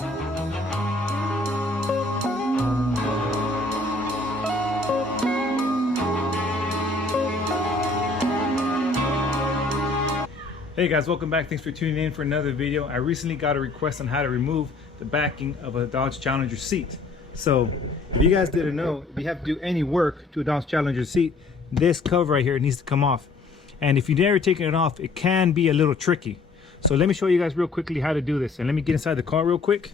Hey guys, welcome back. Thanks for tuning in for another video. I recently got a request on how to remove the backing of a Dodge Challenger seat. So if you guys didn't know, if you have to do any work to a Dodge Challenger seat, this cover right here needs to come off. And if you've never taken it off, it can be a little tricky. So let me show you guys real quickly how to do this. And let me get inside the car real quick.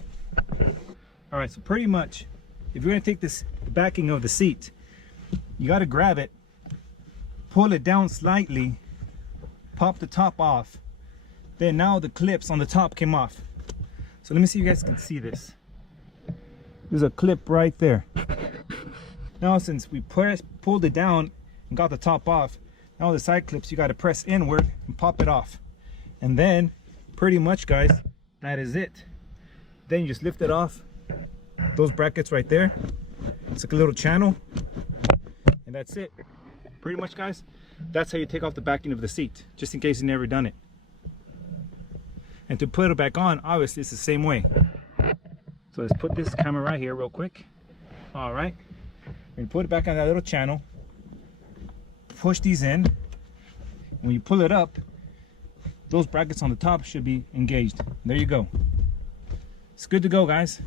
All right, so pretty much, if you're gonna take this backing of the seat, you gotta grab it, pull it down slightly, pop the top off. Then now the clips on the top came off. So let me see if you guys can see this. There's a clip right there. Now since we pulled it down and got the top off, now the side clips you got to press inward and pop it off. And then pretty much guys, that is it. Then you just lift it off. Those brackets right there. It's like a little channel. And that's it. Pretty much guys, that's how you take off the backing of the seat, just in case you've never done it. And to put it back on, obviously it's the same way. So let's put this camera right here real quick. All right, and put it back on that little channel, push these in. When you pull it up, those brackets on the top should be engaged. There you go. It's good to go guys.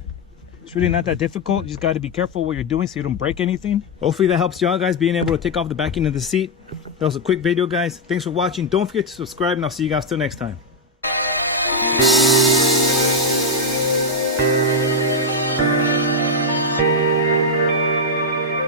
It's really not that difficult. You just got to be careful what you're doing so you don't break anything. Hopefully that helps y'all guys being able to take off the backing of the seat. That was a quick video guys. Thanks for watching. Don't forget to subscribe and I'll see you guys till next time.